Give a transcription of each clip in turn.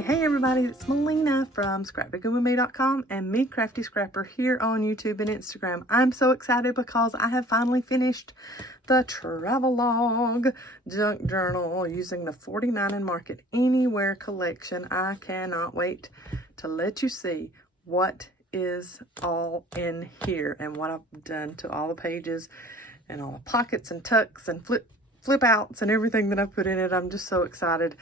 Hey everybody, it's Melina from ScrapbookingwithME.com and Me Crafty Scrapper here on YouTube and Instagram. I'm so excited because I have finally finished the Travelogue junk journal using the 49 and Mark It Anywhere collection. I cannot wait to let you see what is all in here and what I've done to all the pages and all the pockets and tucks and flip outs and everything that I've put in it. I'm just so excited.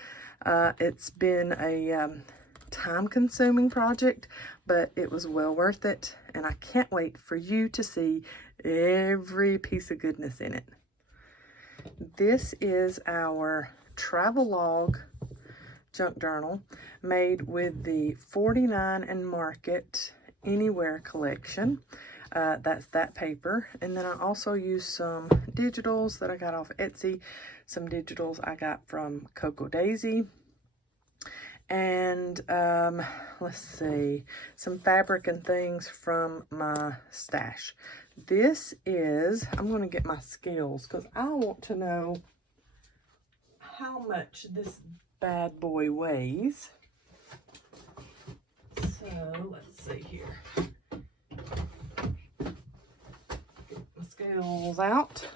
It's been a time-consuming project, but it was well worth it, and I can't wait for you to see every piece of goodness in it. This is our Travelogue junk journal made with the 49 and Mark It Anywhere collection. That's that paper, and then I also used some digitals that I got off Etsy, some digitals I got from Coco Daisy, and let's see, some fabric and things from my stash. This is, I'm going to get my scales because I want to know how much this bad boy weighs. So let's see here. Scales out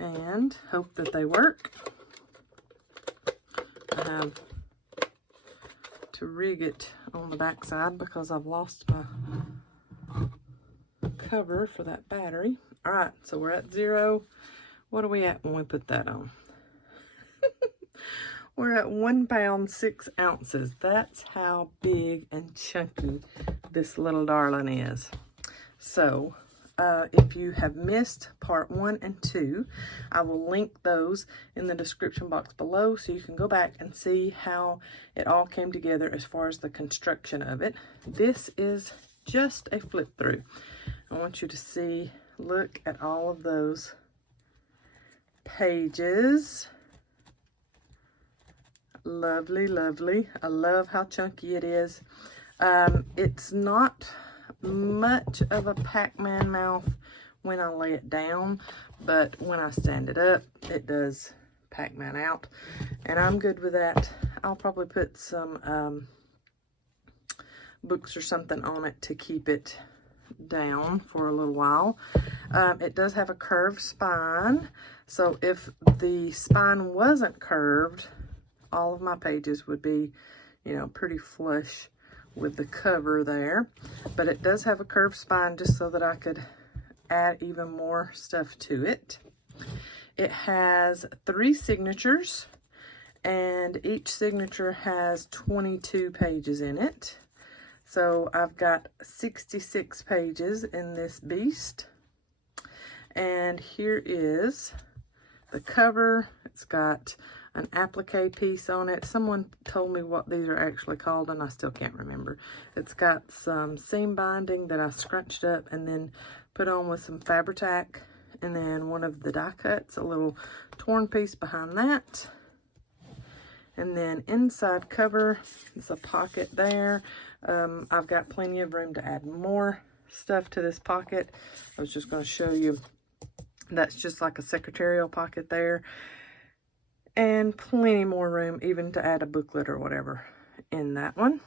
and hope that they work. I have to rig it on the back side because I've lost my cover for that battery. All right, so we're at 0. What are we at when we put that on? We're at 1 pound 6 ounces. That's how big and chunky this little darling is. So if you have missed part 1 and 2, I will link those in the description box below so you can go back and see how it all came together as far as the construction of it. This is just a flip through. I want you to see, look at all of those pages. Lovely, lovely. I love how chunky it is. It's not much of a Pac-Man mouth when I lay it down, but when I stand it up, it does Pac-Man out, and I'm good with that. I'll probably put some books or something on it to keep it down for a little while. It does have a curved spine, so if the spine wasn't curved, all of my pages would be, you know, pretty flush with the cover there, but it does have a curved spine just so that I could add even more stuff to it. It has 3 signatures, and each signature has 22 pages in it. So I've got 66 pages in this beast. And here is the cover. It's got an applique piece on it. Someone told me what these are actually called, and I still can't remember. It's got some seam binding that I scrunched up and then put on with some Fabri-Tac, and then one of the die cuts, a little torn piece behind that. And then inside cover, there's a pocket there. I've got plenty of room to add more stuff to this pocket. I was just going to show you. That's just like a secretarial pocket there. And plenty more room even to add a booklet or whatever in that one.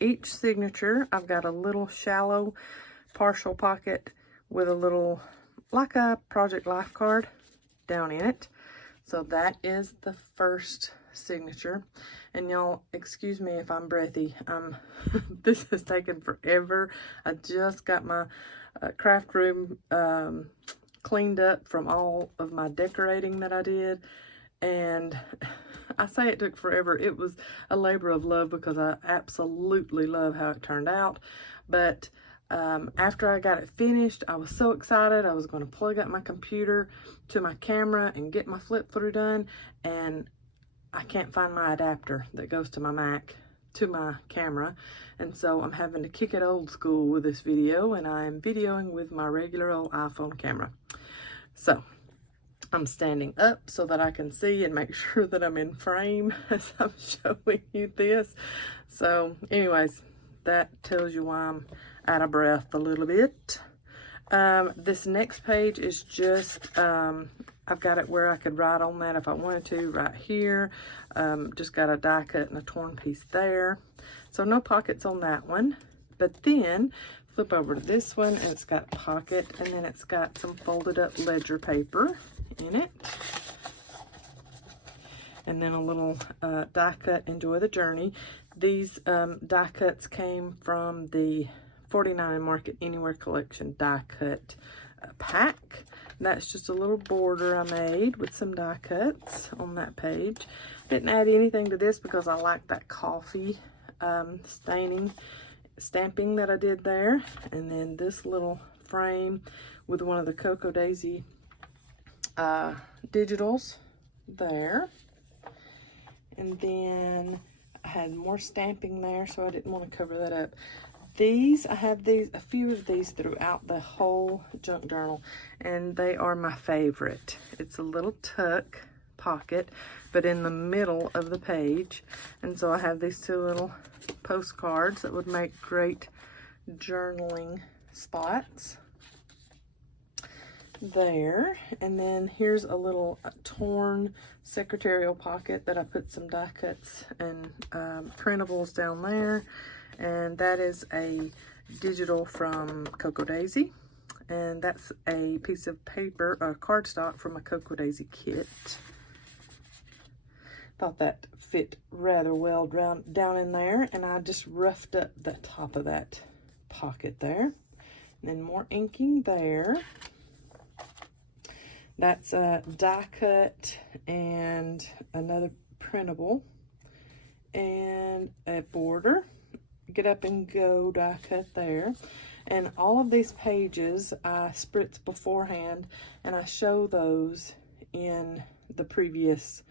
Each signature, I've got a little shallow partial pocket with a little, like a Project Life card down in it. So that is the first signature. And y'all, excuse me if I'm breathy. This has taken forever. I just got my craft room cleaned up from all of my decorating that I did. And I say it took forever. It was a labor of love because I absolutely love how it turned out. But after I got it finished, I was so excited. I was going to plug up my computer to my camera and get my flip through done. And I can't find my adapter that goes to my Mac to my camera. And so I'm having to kick it old school with this video. And I'm videoing with my regular old iPhone camera. So I'm standing up so that I can see and make sure that I'm in frame as I'm showing you this. So anyways, that tells you why I'm out of breath a little bit. This next page is just I've got it where I could write on that if I wanted to, right here. Just got a die cut and a torn piece there. So no pockets on that one. But then flip over to this one, and it's got a pocket, and then it's got some folded up ledger paper in it. And then a little die cut, Enjoy the Journey. These die cuts came from the 49 Market Anywhere collection die cut pack. That's just a little border I made with some die cuts on that page. Didn't add anything to this because I like that coffee stamping that I did there. And then this little frame with one of the Cocoa Daisy digitals there. And then I had more stamping there, so I didn't want to cover that up. I have a few of these throughout the whole junk journal, and they are my favorite. It's a little tuck pocket, but in the middle of the page. And so I have these two little postcards that would make great journaling spots there. And then here's a little torn secretarial pocket that I put some die cuts and printables down there. And that is a digital from Cocoa Daisy. And that's a piece of paper, cardstock from a Cocoa Daisy kit. Thought that fit rather well down in there. And I just roughed up the top of that pocket there. And then more inking there. That's a die cut and another printable. And a border. Get Up and Go die cut there. And all of these pages I spritz beforehand, and I show those in the previous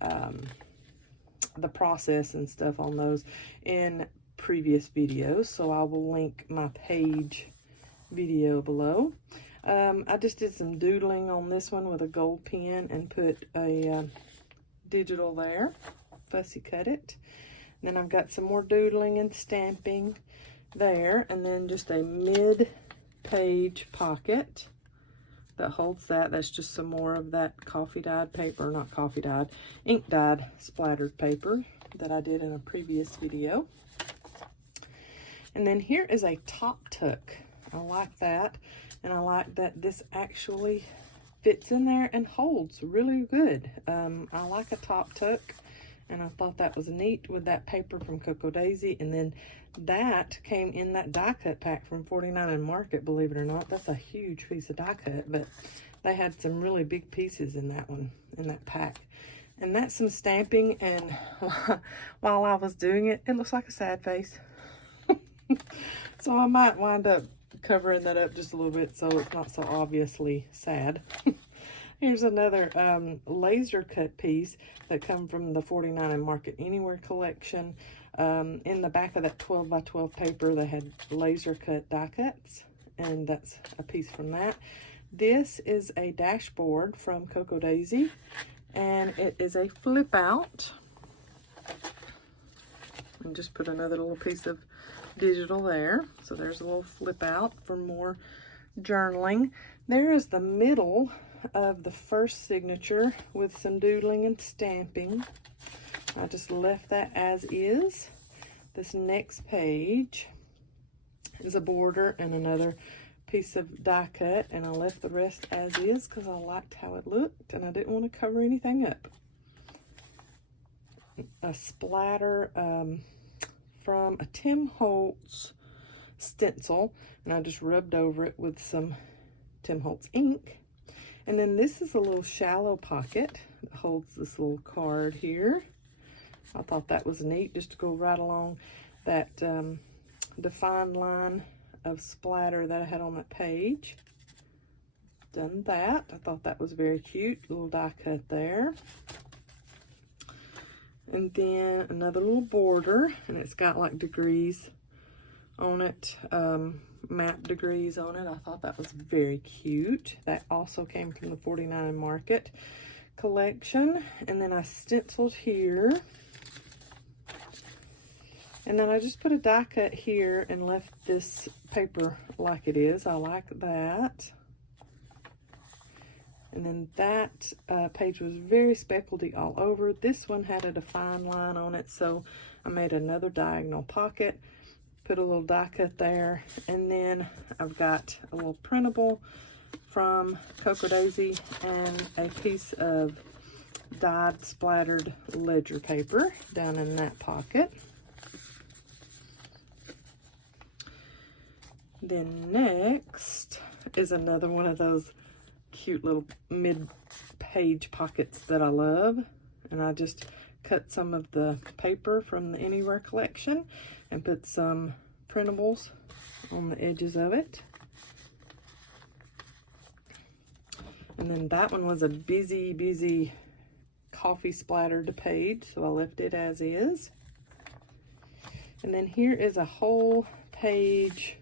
the process and stuff on those in previous videos, so I will link my page video below. I just did some doodling on this one with a gold pen and put a digital there, fussy cut it. Then I've got some more doodling and stamping there, and then just a mid-page pocket that holds that. That's just some more of that coffee dyed paper, not coffee dyed, ink dyed splattered paper that I did in a previous video. And then here is a top tuck. I like that, and I like that this actually fits in there and holds really good. I like a top tuck. And I thought that was neat with that paper from Cocoa Daisy. And then that came in that die cut pack from 49 and Market, believe it or not. That's a huge piece of die cut, but they had some really big pieces in that one, in that pack. And that's some stamping, and while I was doing it, it looks like a sad face. So I might wind up covering that up just a little bit so it's not so obviously sad. Here's another laser cut piece that come from the 49 and Market Anywhere collection. In the back of that 12 by 12 paper, they had laser cut die cuts, and that's a piece from that. This is a dashboard from Cocoa Daisy, and it is a flip out. And just put another little piece of digital there. So there's a little flip out for more journaling. There is the middle of the first signature with some doodling and stamping. I just left that as is. This next page is a border and another piece of die cut, and I left the rest as is because I liked how it looked and I didn't want to cover anything up. A splatter from a Tim Holtz stencil, and I just rubbed over it with some Tim Holtz ink. And then this is a little shallow pocket that holds this little card here. I thought that was neat, just to go right along that defined line of splatter that I had on that page. Done that. I thought that was very cute. Little die cut there. And then another little border, and it's got like degrees on it, map degrees on it. I thought that was very cute. That also came from the 49 and Market collection. And then I stenciled here, and then I just put a die cut here and left this paper like it is. I like that. And then that page was very speckledy all over. This one had a defined line on it, so I made another diagonal pocket, put a little die cut there, and then I've got a little printable from Cocoa Daisy and a piece of dyed splattered ledger paper down in that pocket. Then next is another one of those cute little mid-page pockets that I love, and I just cut some of the paper from the Anywhere collection and put some printables on the edges of it. And then that one was a busy coffee splattered page, so I left it as is. And then here is a whole page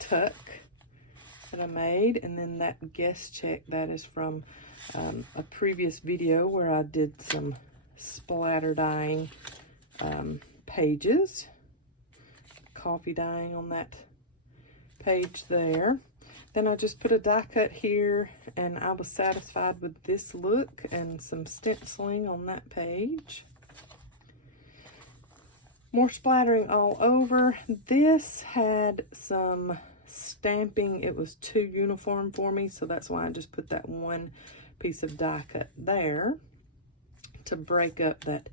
tuck that I made, and then that guest check, that is from a previous video where I did some splatter dyeing pages, coffee dyeing on that page there. Then I just put a die cut here, and I was satisfied with this look and some stenciling on that page. More splattering all over. This had some stamping. It was too uniform for me, so that's why I just put that one piece of die cut there to break up that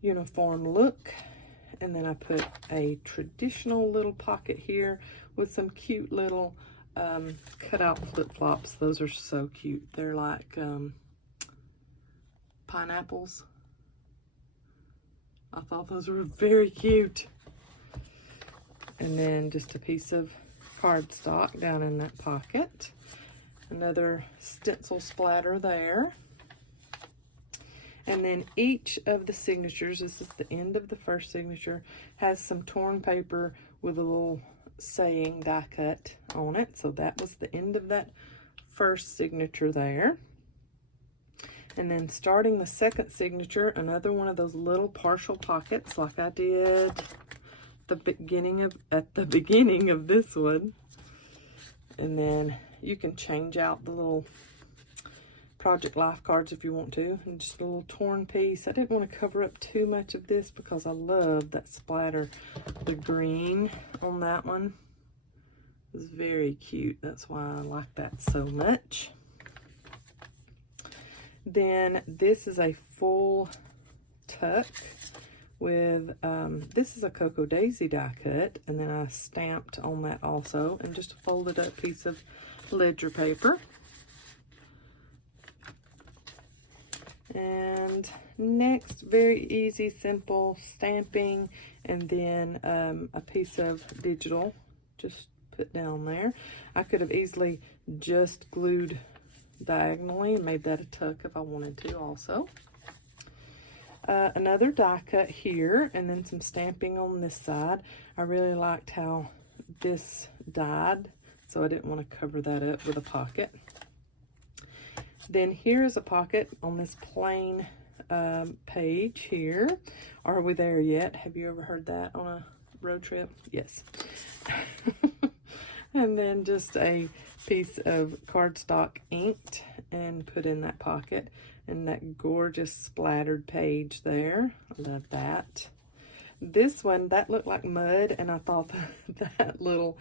uniform look. And then I put a traditional little pocket here with some cute little cutout flip-flops. Those are so cute. They're like pineapples. I thought those were very cute. And then just a piece of cardstock down in that pocket. Another stencil splatter there. And then each of the signatures, this is the end of the first signature, has some torn paper with a little saying die cut on it. So that was the end of that first signature there. And then starting the second signature, another one of those little partial pockets like I did at the beginning of this one. And then you can change out the little Project Life cards if you want to, and just a little torn piece. I didn't want to cover up too much of this because I love that splatter. The green on that one is very cute. That's why I like that so much. Then this is a full tuck with, this is a Cocoa Daisy die cut, and then I stamped on that also, and just a folded up piece of ledger paper. And next, very easy, simple stamping, and then a piece of digital just put down there. I could have easily just glued diagonally and made that a tuck if I wanted to also. Another die cut here, and then some stamping on this side. I really liked how this dyed, so I didn't want to cover that up with a pocket. Then here is a pocket on this plain page here. Are we there yet? Have you ever heard that on a road trip? Yes. And then just a piece of cardstock inked and put in that pocket, and that gorgeous splattered page there. I love that. This one, that looked like mud, and I thought that little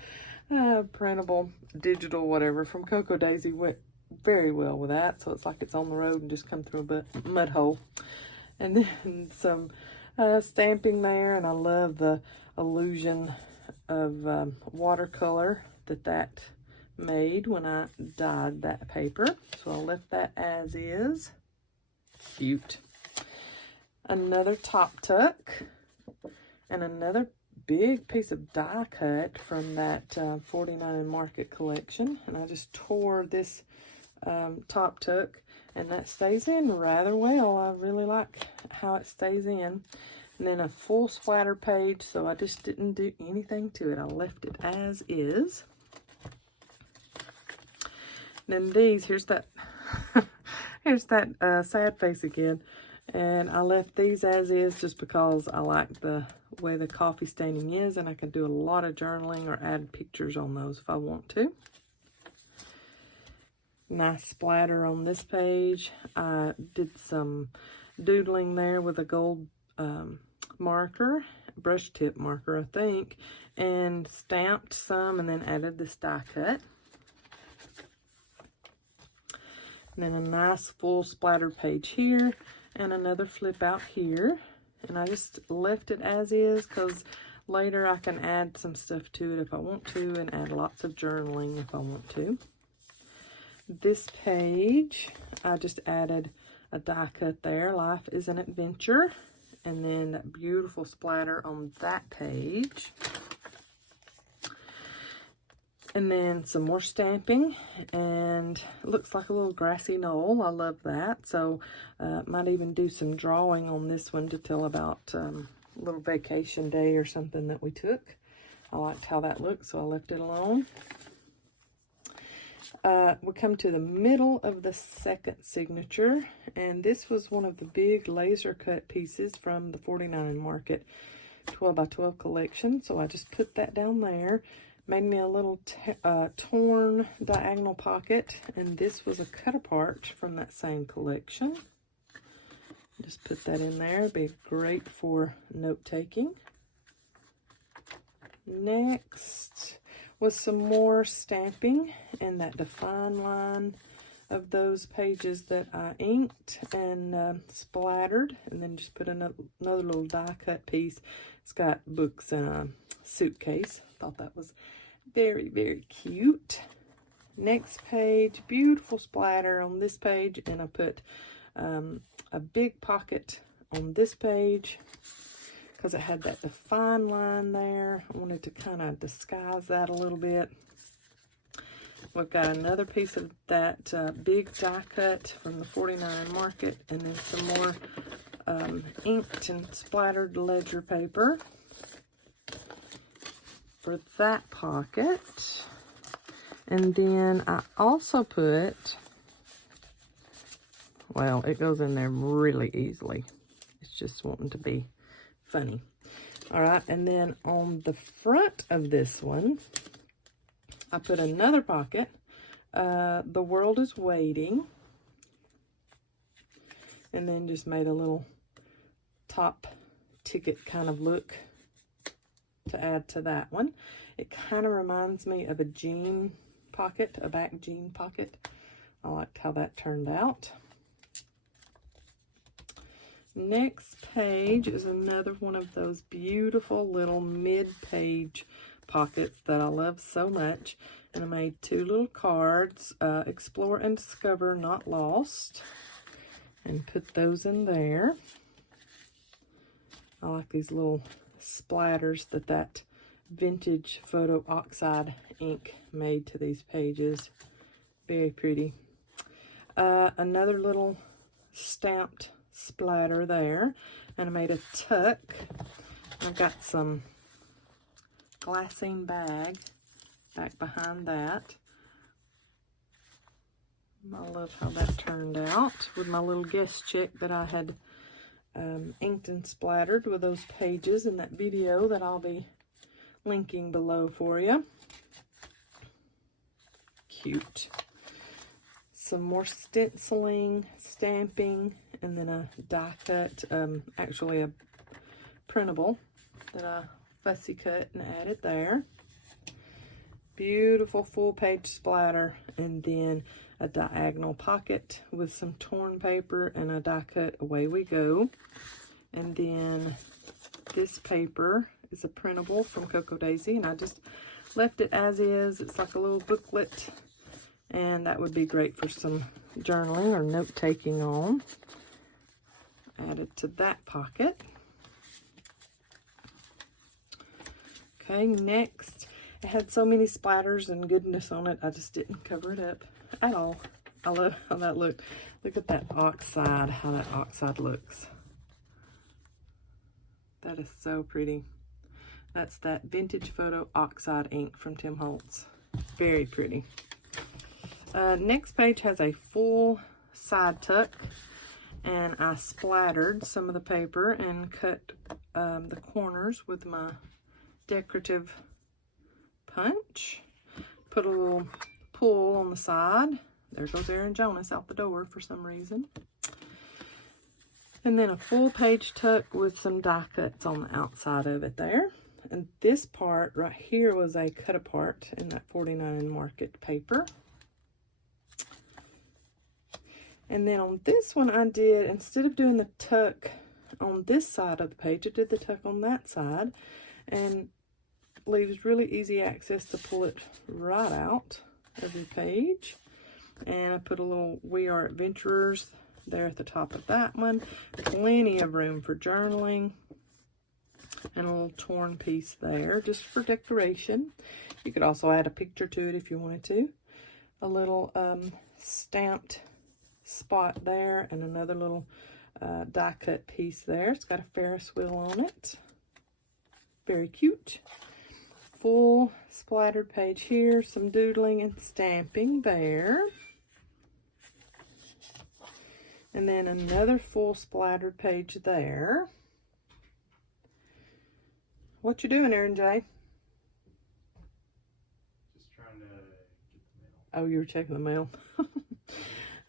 printable digital whatever from Cocoa Daisy went very well with that. So it's like it's on the road and just come through a mud hole. And then some stamping there, and I love the illusion of watercolor that made when I dyed that paper. So I left that as is. Cute. Another top tuck, and another big piece of die cut from that 49 Market collection, and I just tore this top tuck, and that stays in rather well. I really like how it stays in. And then a full splatter page, so I just didn't do anything to it. I left it as is. Then these, here's that here's that sad face again, and I left these as is just because I like the way the coffee staining is, and I can do a lot of journaling or add pictures on those if I want to. Nice splatter on this page. I did some doodling there with a gold marker, brush tip marker, I think, and stamped some and then added this die cut. And then a nice full splatter page here and another flip out here. And I just left it as is because later I can add some stuff to it if I want to, and add lots of journaling if I want to. This page, I just added a die cut there, Life is an Adventure, and then that beautiful splatter on that page. And then some more stamping, and it looks like a little grassy knoll. I love that. So might even do some drawing on this one to tell about a little vacation day or something that we took. I liked how that looked, so I left it alone. We come to the middle of the second signature, and this was one of the big laser cut pieces from the 49 Market 12 by 12 collection. So I just put that down there. Made me a little torn diagonal pocket, and this was a cut apart from that same collection. Just put that in there. It'd be great for note taking. Next was some more stamping and that define line of those pages that I inked and splattered, and then just put another little die cut piece. It's got books and a suitcase. Thought that was very, very cute. Next page, beautiful splatter on this page, and I put a big pocket on this page because it had that define line there. I wanted to kind of disguise that a little bit. We've got another piece of that big die cut from the 49 Market, and then some more inked and splattered ledger paper for that pocket. And then I also put, well, it goes in there really easily. It's just wanting to be funny. All right, and then on the front of this one, I put another pocket. The World is Waiting. And then just made a little top ticket kind of look to add to that one. It kind of reminds me of a jean pocket, a back jean pocket. I liked how that turned out. Next page is another one of those beautiful little mid-page pockets that I love so much. And I made two little cards, Explore and Discover, Not Lost, and put those in there. I like these little splatters that vintage photo oxide ink made to these pages. Very pretty. Another little stamped splatter there, and I made a tuck. I've got some glassine bag back behind that. I love how that turned out with my little guest check that I had inked and splattered with those pages in that video that I'll be linking below for you. Cute. Some more stenciling, stamping, and then a die cut, actually a printable that I fussy cut and added there. Beautiful full page splatter, and then a diagonal pocket with some torn paper and a die cut. Away we go. And then this paper is a printable from Cocoa Daisy, and I just left it as is. It's like a little booklet, and that would be great for some journaling or note taking on. Added to that pocket. Okay, next, it had so many splatters and goodness on it, I just didn't cover it up at all. I love how that looked. Look at that oxide, how that oxide looks. That is so pretty. That's that vintage photo oxide ink from Tim Holtz. Very pretty. Next page has a full side tuck, and I splattered some of the paper and cut the corners with my decorative punch. Put a little pull on the side There goes Aaron Jonas out the door for some reason. And then a full page tuck with some die cuts on the outside of it there. And this part right here was a cut apart in that 49 market paper. And then on this one I did, instead of doing the tuck on this side of the page, I did the tuck on that side, and leaves really easy access to pull it right out of your page. And I put a little We Are Adventurers there at the top of that one. Plenty of room for journaling. And a little torn piece there just for decoration. You could also add a picture to it if you wanted to. A little stamped spot there, and another little die cut piece there. It's got a Ferris wheel on it. Very cute. Full splattered page here, some doodling and stamping there. And then another full splattered page there. What you doing, Aaron J? Just trying to get the mail. Oh, you were checking the mail.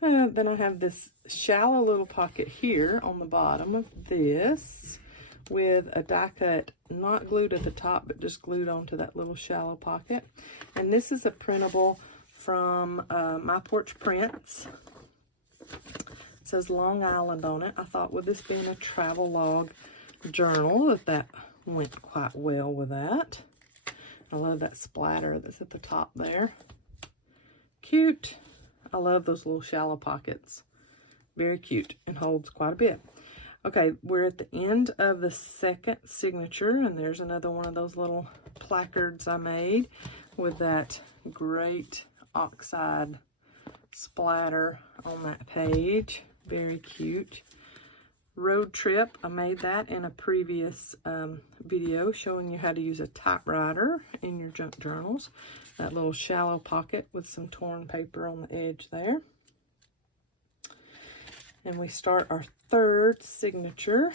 Then I have this shallow little pocket here on the bottom of this with a die cut, not glued at the top, but just glued onto that little shallow pocket. And this is a printable from My Porch Prints. It says Long Island on it. I thought with this being a Travelogue journal that went quite well with that. I love that splatter that's at the top there. Cute. I love those little shallow pockets. Very cute and holds quite a bit. Okay, we're at the end of the second signature, and there's another one of those little placards I made with that great oxide splatter on that page. Very cute. Road trip, I made that in a previous video showing you how to use a typewriter in your junk journals. That little shallow pocket with some torn paper on the edge there. And we start our third signature.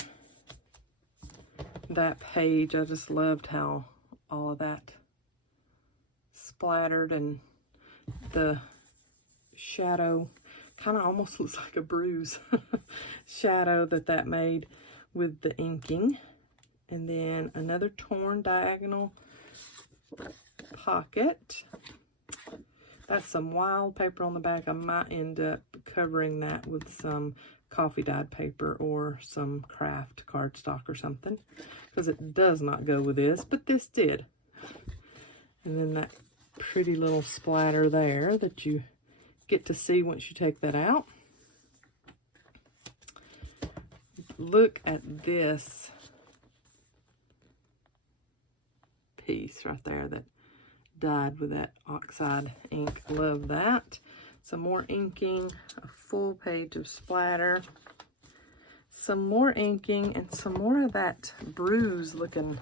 That page, I just loved how all of that splattered, and the shadow kind of almost looks like a bruise shadow that made with the inking. And then another torn diagonal pocket. That's some wild paper on the back. I might end up covering that with some coffee dyed paper or some craft cardstock or something, because it does not go with this, but this did. And then that pretty little splatter there that you get to see once you take that out. Look at this piece right there that dyed with that oxide ink. Love that. Some more inking, a full page of splatter, some more inking, and some more of that bruise looking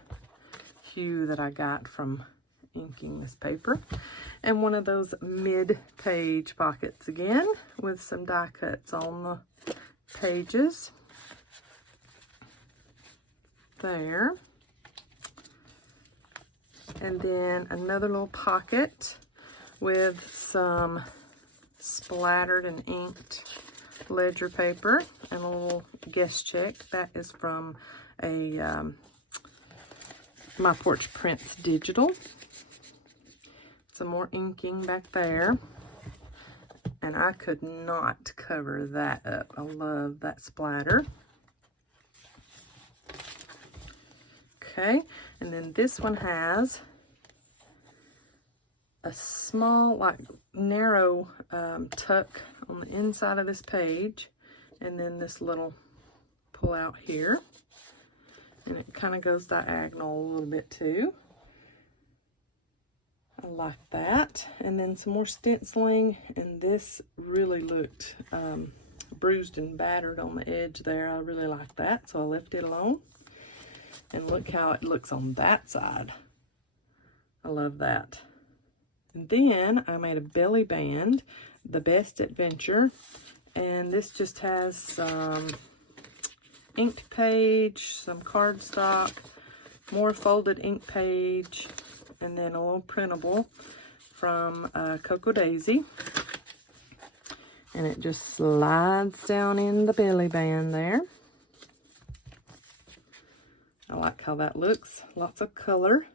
hue that I got from inking this paper. And one of those mid-page pockets again with some die cuts on the pages there. And then another little pocket with some splattered and inked ledger paper and a little guest check. That is from a My Porch Prints digital. Some more inking back there. And I could not cover that up. I love that splatter. Okay, and then this one has a small, like, narrow tuck on the inside of this page, and then this little pull out here, and it kind of goes diagonal a little bit too. I like that. And then some more stenciling, and this really looked bruised and battered on the edge there. I really like that, so I left it alone. And look how it looks on that side. I love that. And then I made a belly band, The Best Adventure. And this just has some inked page, some cardstock, more folded ink page, and then a little printable from Cocoa Daisy. And it just slides down in the belly band there. I like how that looks. Lots of color.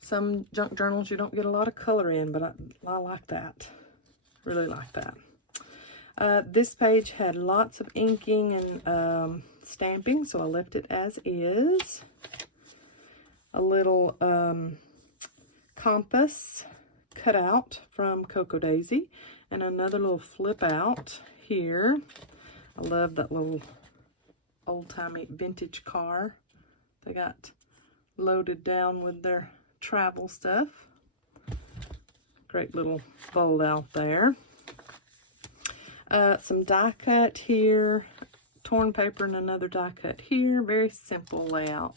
Some junk journals you don't get a lot of color in, but I like that. Really like that. This page had lots of inking and stamping, so I left it as is. A little compass cut out from Cocoa Daisy, and another little flip out here. I love that little old-timey vintage car they got loaded down with their travel stuff. Great little fold out there. Some die cut here, torn paper and another die cut here. Very simple layout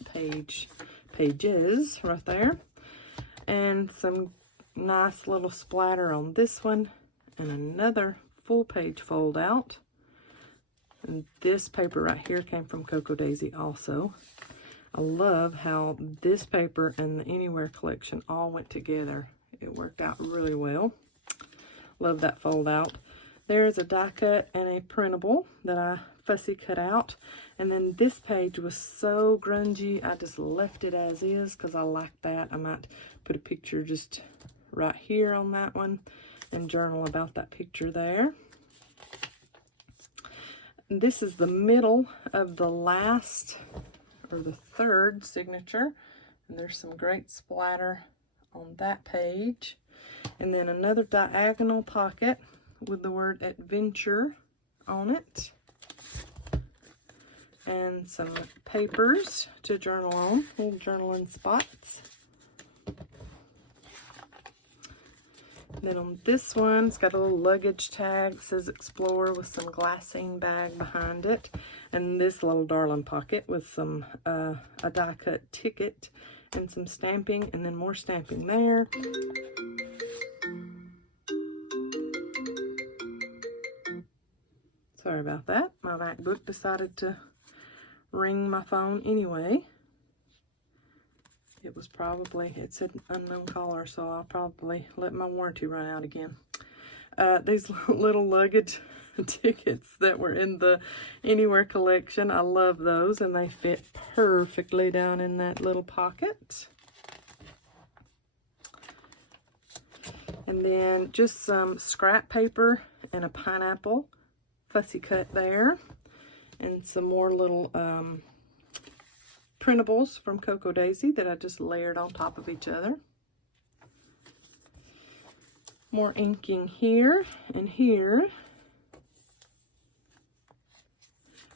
pages right there. And some nice little splatter on this one, and another full page fold out. And this paper right here came from Cocoa Daisy also. I love how this paper and the Anywhere collection all went together. It worked out really well. Love that fold out. There's a die cut and a printable that I fussy cut out. And then this page was so grungy, I just left it as is because I like that. I might put a picture just right here on that one and journal about that picture there. This is the middle of the last or the third signature, and there's some great splatter on that page. And then another diagonal pocket with the word adventure on it, and some papers to journal on, little journaling spots. Then on this one, it's got a little luggage tag, says Explorer, with some glassine bag behind it. And this little darling pocket with some a die cut ticket and some stamping, and then more stamping there. Sorry about that. My MacBook decided to ring my phone anyway. It was probably, it said unknown caller, so I'll probably let my warranty run out again. These little luggage tickets that were in the Anywhere collection, I love those, and they fit perfectly down in that little pocket. And then just some scrap paper and a pineapple fussy cut there, and some more little printables from Cocoa Daisy that I just layered on top of each other. More inking here and here.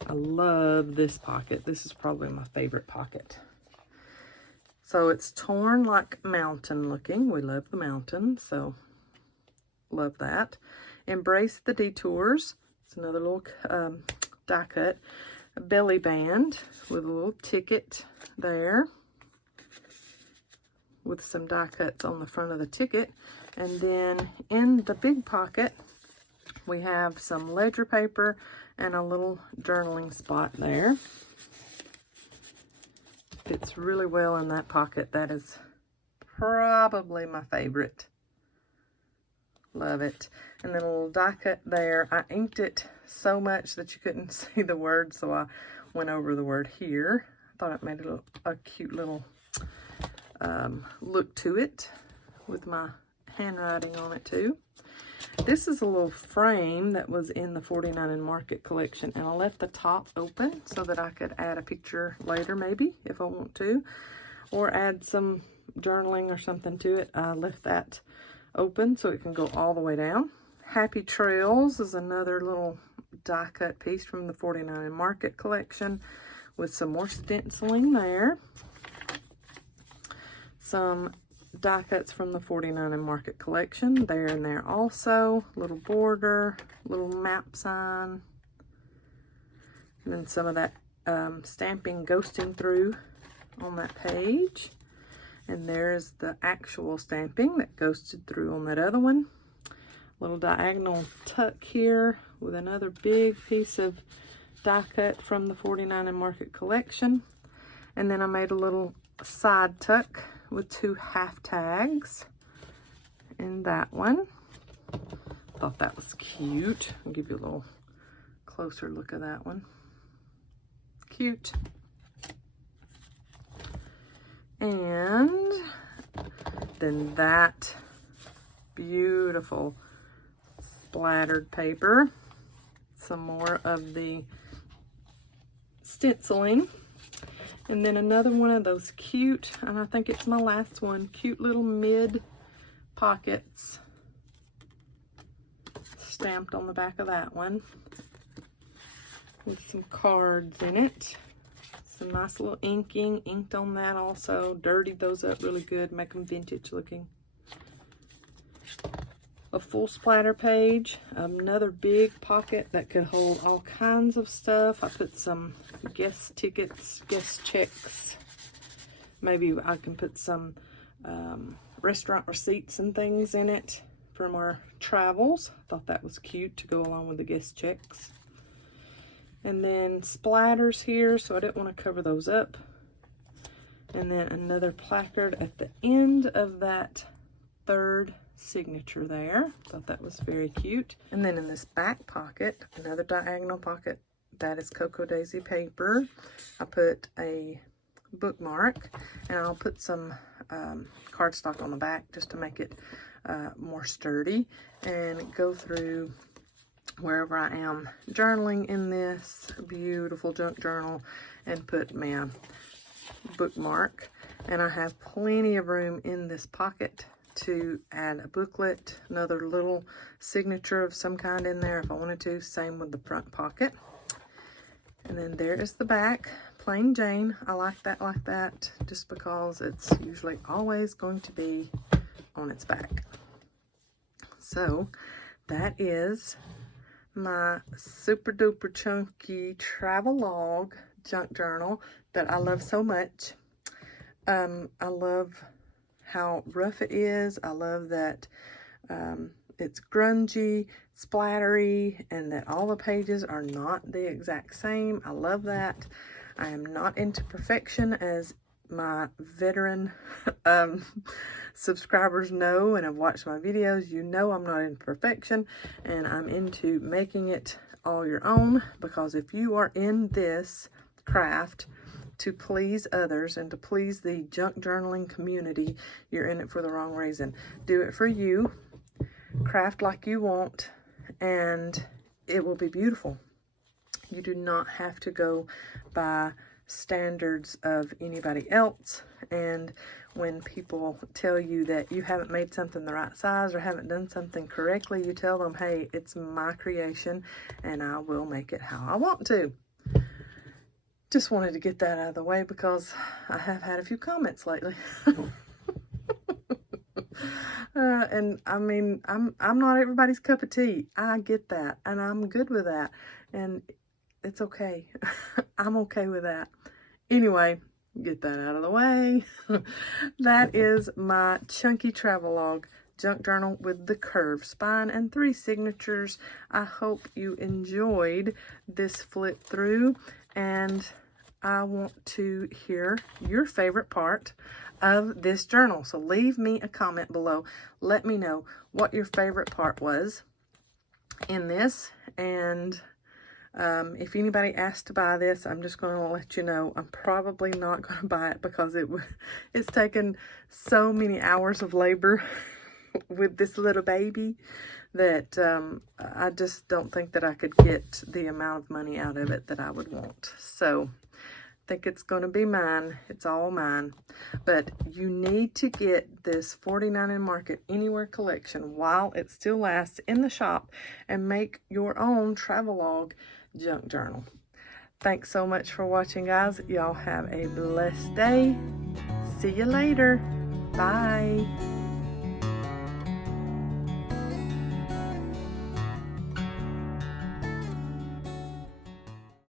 I love this pocket. This is probably my favorite pocket. So it's torn like mountain looking. We love the mountain, so love that. Embrace the Detours. It's another little die cut. A belly band with a little ticket there with some die cuts on the front of the ticket. And then in the big pocket, we have some ledger paper and a little journaling spot there. Fits really well in that pocket. That is probably my favorite. Love it. And then a little die cut there. I inked it so much that you couldn't see the word, so I went over the word here. I thought it made a cute little look to it with my handwriting on it too. This is a little frame that was in the 49 and Market collection, and I left the top open so that I could add a picture later maybe if I want to, or add some journaling or something to it. I left that open so it can go all the way down. Happy Trails is another little die cut piece from the 49 and Market collection with some more stenciling there. Some die cuts from the 49 and Market collection there and there also. Little border, little map sign, and then some of that stamping ghosting through on that page. And there's the actual stamping that ghosted through on that other one. Little diagonal tuck here with another big piece of die cut from the 49 and Market collection. And then I made a little side tuck with 2 half tags in that one. Thought that was cute. I'll give you a little closer look at that one. Cute. And then that beautiful splattered paper. Some more of the stenciling. And then another one of those cute, and I think it's my last one, cute little mid pockets. Stamped on the back of that one. With some cards in it. Some nice little inking, inked on that also. Dirtied those up really good, make them vintage looking. A full splatter page, another big pocket that could hold all kinds of stuff. I put some guest tickets, guest checks. Maybe I can put some restaurant receipts and things in it from our travels. Thought that was cute to go along with the guest checks. And then splatters here, so I didn't want to cover those up. And then another placard at the end of that third signature there. Thought that was very cute. And then in this back pocket, another diagonal pocket, that is Cocoa Daisy paper. I put a bookmark, and I'll put some cardstock on the back just to make it more sturdy, and go through wherever I am journaling in this beautiful junk journal and put my bookmark. And I have plenty of room in this pocket to add a booklet, another little signature of some kind in there if I wanted to. Same with the front pocket. And then there is the back, plain Jane. I like that just because it's usually always going to be on its back. So that is my super duper chunky Travelogue junk journal that I love so much. I love how rough it is. I love that it's grungy, splattery, and that all the pages are not the exact same. I love that. I am not into perfection, as my veteran subscribers know and have watched my videos. You know I'm not into perfection, and I'm into making it all your own, because if you are in this craft to please others and to please the junk journaling community, you're in it for the wrong reason. Do it for you, craft like you want, and it will be beautiful. You do not have to go by standards of anybody else. And when people tell you that you haven't made something the right size or haven't done something correctly, you tell them, hey, it's my creation and I will make it how I want to. Just wanted to get that out of the way because I have had a few comments lately. And I mean, I'm not everybody's cup of tea. I get that, and I'm good with that, and it's okay. I'm okay with that. Anyway, get that out of the way. That is my chunky Travelogue junk journal with the curved spine and 3 signatures. I hope you enjoyed this flip through, and I want to hear your favorite part of this journal. So leave me a comment below. Let me know what your favorite part was in this. And if anybody asks to buy this, I'm just going to let you know I'm probably not going to buy it, because it's taken so many hours of labor with this little baby that I just don't think that I could get the amount of money out of it that I would want. So I think it's going to be mine. It's all mine. But you need to get this 49 in Market Anywhere collection while it still lasts in the shop, and make your own Travelogue junk journal. Thanks so much for watching, guys. Y'all have a blessed day. See you later. Bye.